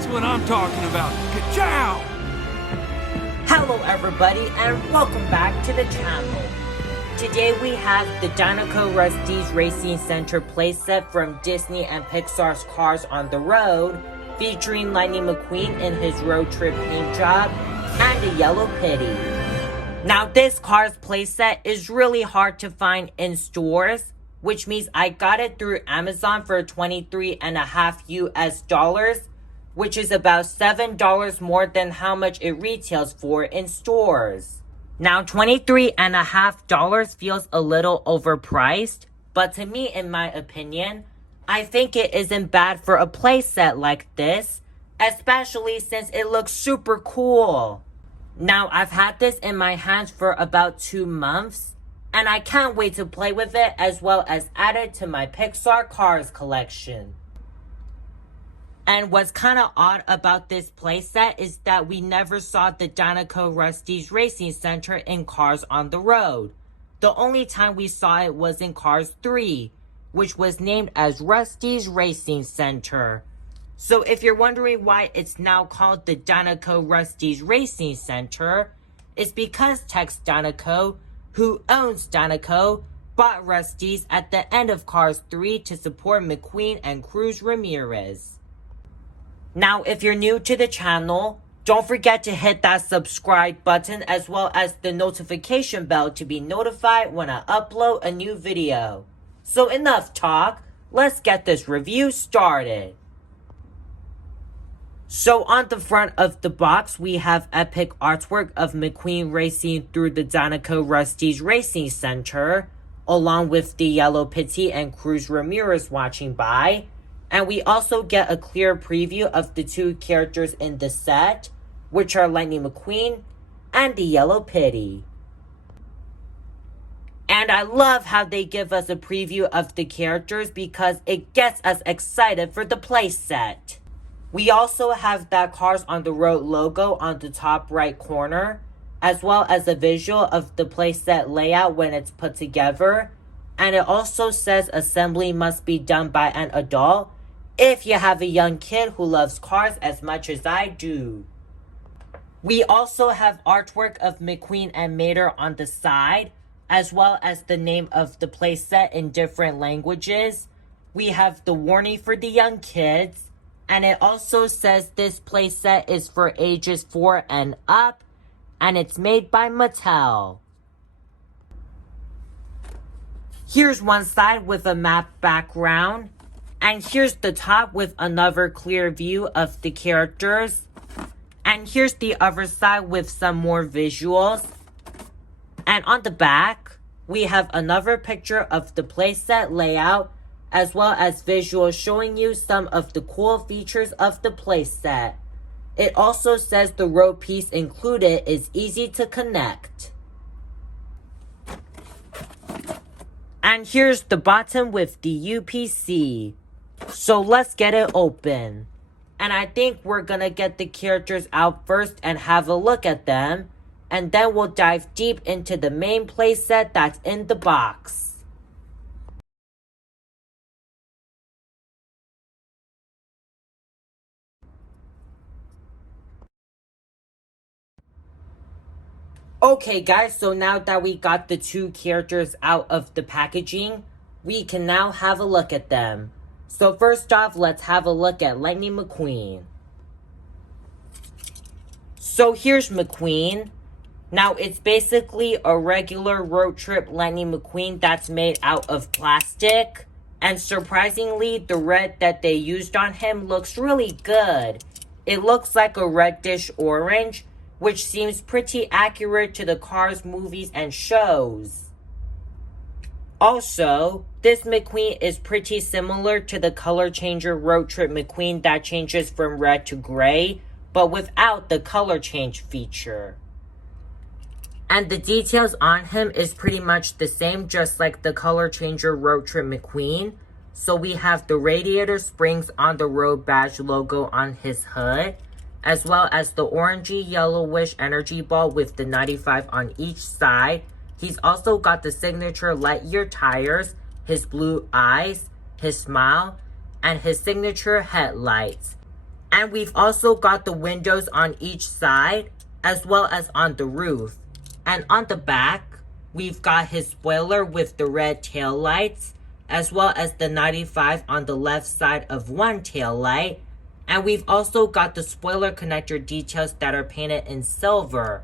That's what I'm talking about. Ka-Chow! Hello everybody and welcome back to the channel. Today we have the Dinoco Rusteze Racing Center playset from Disney and Pixar's Cars on the Road, featuring Lightning McQueen in his road trip paint job, and a Yellow Pitty. Now this Cars playset is really hard to find in stores, which means I got it through Amazon for $23.50 US, which is about $7 more than how much it retails for in stores. Now $23.50 feels a little overpriced, but to me, in my opinion, I think it isn't bad for a playset like this, especially since it looks super cool. Now I've had this in my hands for about 2 months, and I can't wait to play with it as well as add it to my Pixar Cars collection. And what's kind of odd about this playset is that we never saw the Dinoco Rusteze Racing Center in Cars on the Road. The only time we saw it was in Cars 3, which was named as Rusteze Racing Center. So if you're wondering why it's now called the Dinoco Rusteze Racing Center, it's because Tex Dinoco, who owns Dinoco, bought Rusteze at the end of Cars 3 to support McQueen and Cruz Ramirez. Now, if you're new to the channel, don't forget to hit that subscribe button as well as the notification bell to be notified when I upload a new video. So enough talk, let's get this review started. So on the front of the box, we have epic artwork of McQueen racing through the Dinoco Rusteze Racing Center, along with the Yellow Pitty and Cruz Ramirez watching by. And we also get a clear preview of the 2 characters in the set, which are Lightning McQueen and the Yellow Pitty. And I love how they give us a preview of the characters because it gets us excited for the playset. We also have that Cars on the Road logo on the top right corner, as well as a visual of the playset layout when it's put together. And it also says assembly must be done by an adult if you have a young kid who loves cars as much as I do. We also have artwork of McQueen and Mater on the side, as well as the name of the playset in different languages. We have the warning for the young kids, and it also says this playset is for ages 4 and up, and it's made by Mattel. Here's one side with a map background, and here's the top with another clear view of the characters. And here's the other side with some more visuals. And on the back, we have another picture of the playset layout, as well as visuals showing you some of the cool features of the playset. It also says the road piece included is easy to connect. And here's the bottom with the UPC. So let's get it open. And I think we're gonna get the characters out first and have a look at them. And then we'll dive deep into the main playset that's in the box. Okay guys, so now that we got the 2 characters out of the packaging, we can now have a look at them. So first off, let's have a look at Lightning McQueen. So here's McQueen. Now it's basically a regular road trip Lightning McQueen that's made out of plastic. And surprisingly, the red that they used on him looks really good. It looks like a reddish orange, which seems pretty accurate to the Cars movies and shows. Also, this McQueen is pretty similar to the color changer road trip McQueen that changes from red to gray, but without the color change feature. And the details on him is pretty much the same, just like the color changer road trip McQueen. So we have the radiator springs on the road badge logo on his hood, as well as the orangey yellowish energy ball with the 95 on each side. He's also got the signature Lightyear tires, his blue eyes, his smile, and his signature headlights. And we've also got the windows on each side, as well as on the roof. And on the back, we've got his spoiler with the red tail lights, as well as the 95 on the left side of one tail light. And we've also got the spoiler connector details that are painted in silver.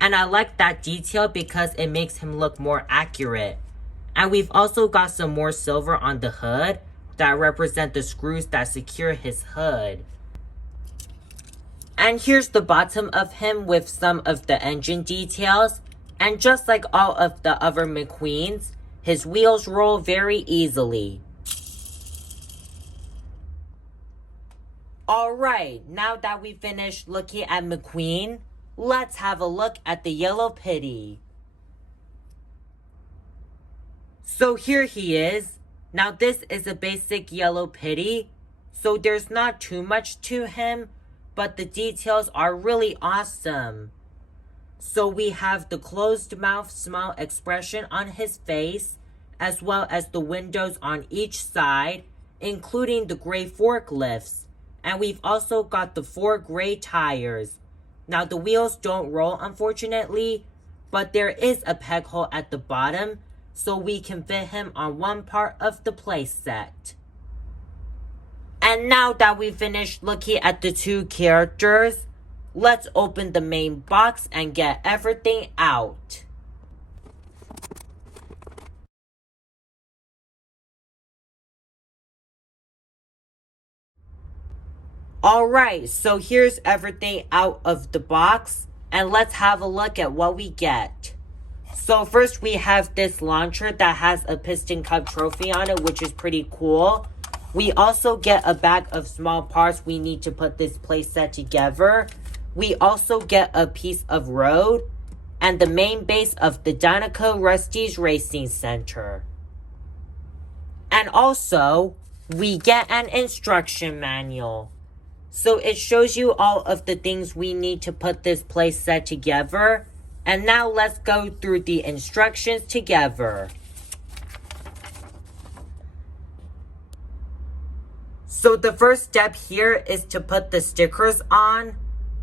And I like that detail because it makes him look more accurate. And we've also got some more silver on the hood that represent the screws that secure his hood. And here's the bottom of him with some of the engine details. And just like all of the other McQueens, his wheels roll very easily. Alright, now that we finished looking at McQueen, let's have a look at the Yellow Pitty. So here he is. Now this is a basic Yellow Pitty, so there's not too much to him, but the details are really awesome. So we have the closed mouth smile expression on his face, as well as the windows on each side, including the gray forklifts. And we've also got the 4 gray tires. Now the wheels don't roll, unfortunately, but there is a peg hole at the bottom, so we can fit him on one part of the playset. And now that we've finished looking at the 2 characters, let's open the main box and get everything out. Alright, so here's everything out of the box, and let's have a look at what we get. So first we have this launcher that has a piston cup trophy on it, which is pretty cool. We also get a bag of small parts we need to put this playset together. We also get a piece of road and the main base of the Dinoco Rusteze Racing Center. And also, we get an instruction manual. So it shows you all of the things we need to put this playset together. And now let's go through the instructions together. So the first step here is to put the stickers on.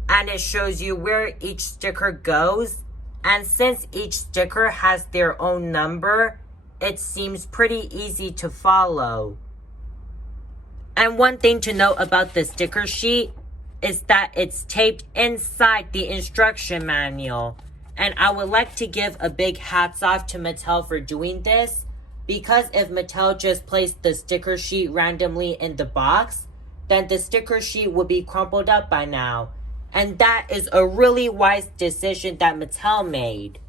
And it shows you where each sticker goes. And since each sticker has their own number, it seems pretty easy to follow. And one thing to note about the sticker sheet is that it's taped inside the instruction manual. And I would like to give a big hats off to Mattel for doing this, because if Mattel just placed the sticker sheet randomly in the box, then the sticker sheet would be crumpled up by now. And that is a really wise decision that Mattel made.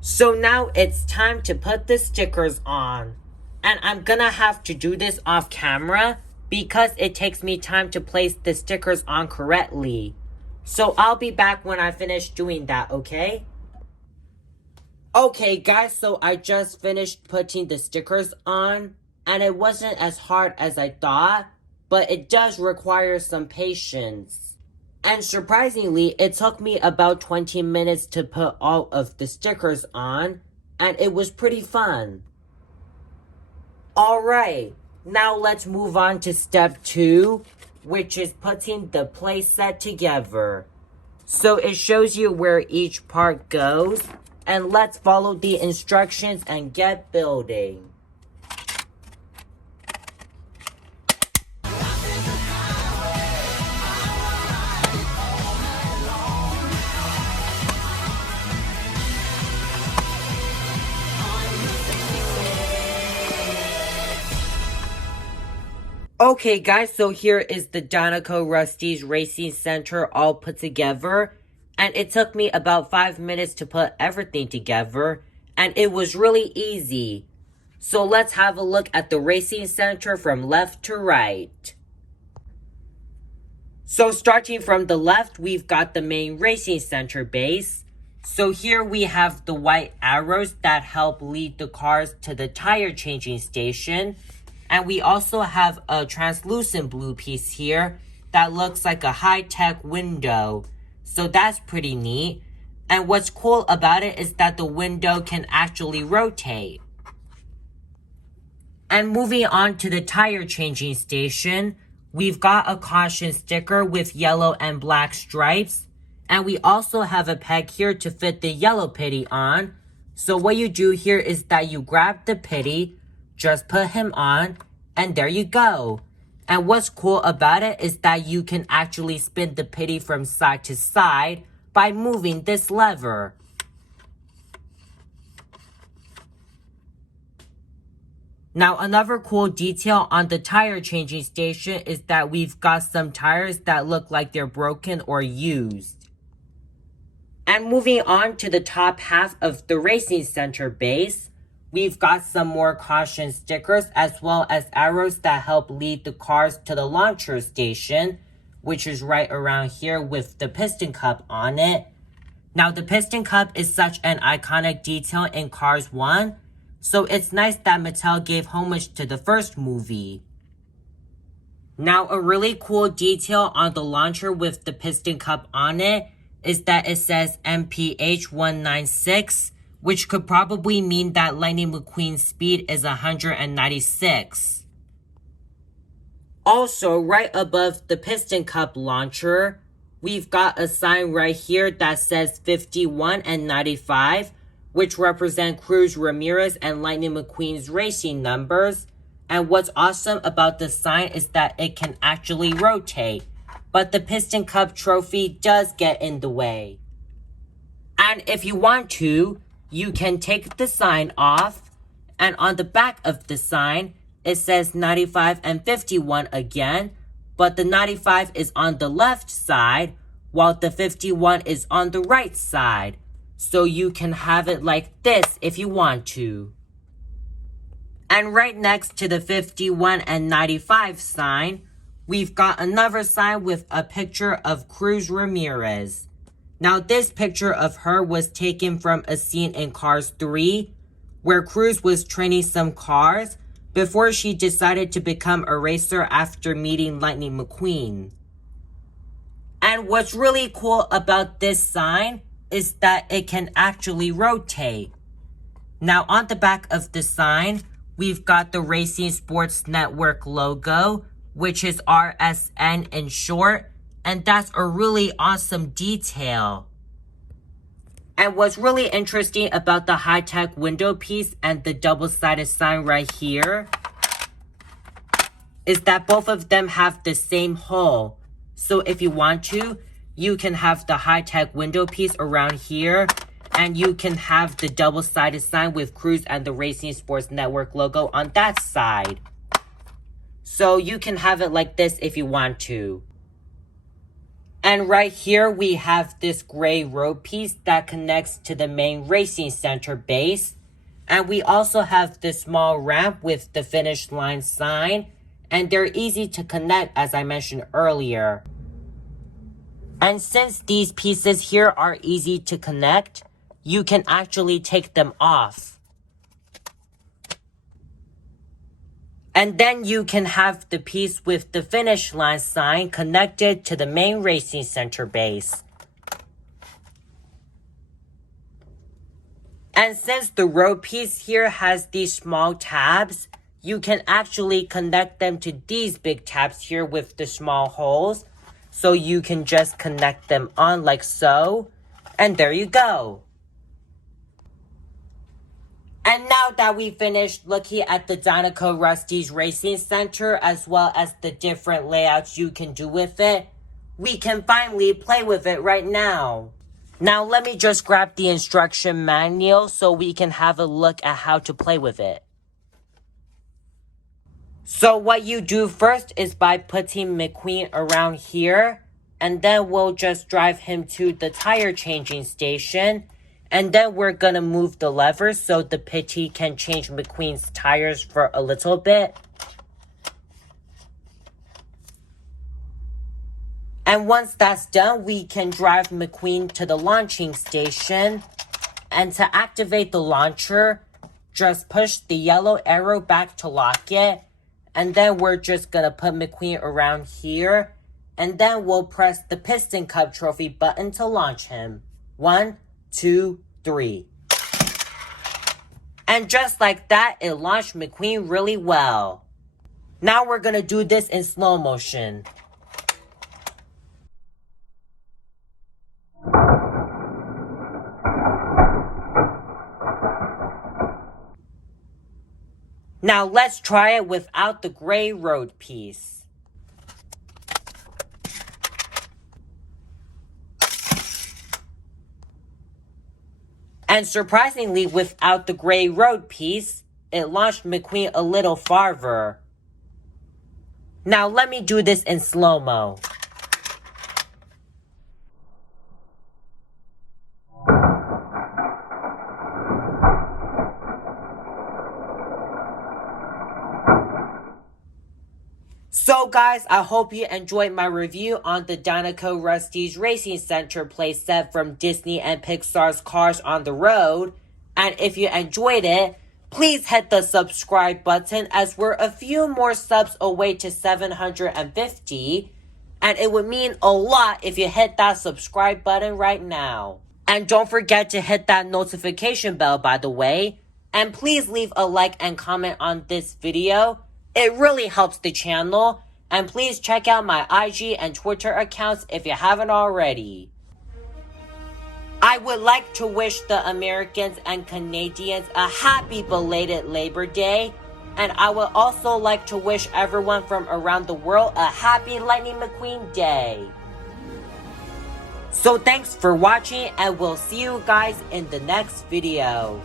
So now it's time to put the stickers on. And I'm gonna have to do this off camera because it takes me time to place the stickers on correctly. So I'll be back when I finish doing that, okay? Okay guys, so I just finished putting the stickers on, and it wasn't as hard as I thought, but it does require some patience. And surprisingly, it took me about 20 minutes to put all of the stickers on, and it was pretty fun. Alright, now let's move on to step 2, which is putting the playset together. So it shows you where each part goes, and let's follow the instructions and get building. Okay guys, so here is the Dinoco Rusteze Racing Center all put together. And it took me about 5 minutes to put everything together. And it was really easy. So let's have a look at the Racing Center from left to right. So starting from the left, we've got the main Racing Center base. So here we have the white arrows that help lead the cars to the tire changing station. And we also have a translucent blue piece here that looks like a high-tech window. So that's pretty neat. And what's cool about it is that the window can actually rotate. And moving on to the tire changing station, We've got a caution sticker with yellow and black stripes. And we also have a peg here to fit the Yellow Pitty on. So what you do here is that you grab the Pitty, just put him on, and there you go. And what's cool about it is that you can actually spin the Pitty from side to side by moving this lever. Now, another cool detail on the tire changing station is that we've got some tires that look like they're broken or used. And moving on to the top half of the Racing Center base, we've got some more caution stickers as well as arrows that help lead the cars to the launcher station, which is right around here with the piston cup on it. Now, the piston cup is such an iconic detail in Cars 1, so it's nice that Mattel gave homage to the first movie. Now, a really cool detail on the launcher with the piston cup on it is that it says MPH 196, which could probably mean that Lightning McQueen's speed is 196. Also, right above the piston cup launcher, we've got a sign right here that says 51 and 95, which represent Cruz Ramirez and Lightning McQueen's racing numbers. And what's awesome about the sign is that it can actually rotate, but the Piston Cup trophy does get in the way. And if you want to, you can take the sign off, and on the back of the sign, it says 95 and 51 again, but the 95 is on the left side, while the 51 is on the right side. So you can have it like this if you want to. And right next to the 51 and 95 sign, we've got another sign with a picture of Cruz Ramirez. Now, this picture of her was taken from a scene in Cars 3, where Cruz was training some cars before she decided to become a racer after meeting Lightning McQueen. And what's really cool about this sign is that it can actually rotate. Now, on the back of the sign, we've got the Racing Sports Network logo, which is RSN in short, and that's a really awesome detail. And what's really interesting about the high-tech window piece and the double-sided sign right here is that both of them have the same hole. So if you want to, you can have the high-tech window piece around here, and you can have the double-sided sign with Cruz and the Racing Sports Network logo on that side. So you can have it like this if you want to. And right here, we have this gray road piece that connects to the main Racing Center base. And we also have this small ramp with the finish line sign. And they're easy to connect, as I mentioned earlier. And since these pieces here are easy to connect, you can actually take them off. And then you can have the piece with the finish line sign connected to the main Racing Center base. And since the road piece here has these small tabs, you can actually connect them to these big tabs here with the small holes. So you can just connect them on like so. And there you go. And now that we finished looking at the Dinoco Rusteze Racing Center as well as the different layouts you can do with it, we can finally play with it right now. Now let me just grab the instruction manual so we can have a look at how to play with it. So what you do first is by putting McQueen around here, and then we'll just drive him to the tire changing station. And then we're going to move the lever so the Pitty can change McQueen's tires for a little bit. And once that's done, we can drive McQueen to the launching station. And to activate the launcher, just push the yellow arrow back to lock it. And then we're just going to put McQueen around here. And then we'll press the Piston Cup trophy button to launch him. 1, 2, 3. And just like that, it launched McQueen really well. Now we're gonna do this in slow motion. Now let's try it without the gray road piece. And surprisingly, without the gray road piece, it launched McQueen a little farther. Now let me do this in slow-mo. So guys, I hope you enjoyed my review on the Dinoco Rusteze Racing Center playset from Disney and Pixar's Cars on the Road. And if you enjoyed it, please hit the subscribe button as we're a few more subs away to 750. And it would mean a lot if you hit that subscribe button right now. And don't forget to hit that notification bell, by the way. And please leave a like and comment on this video. It really helps the channel, and please check out my IG and Twitter accounts if you haven't already. I would like to wish the Americans and Canadians a happy belated Labor Day, and I would also like to wish everyone from around the world a happy Lightning McQueen Day. So thanks for watching, and we'll see you guys in the next video.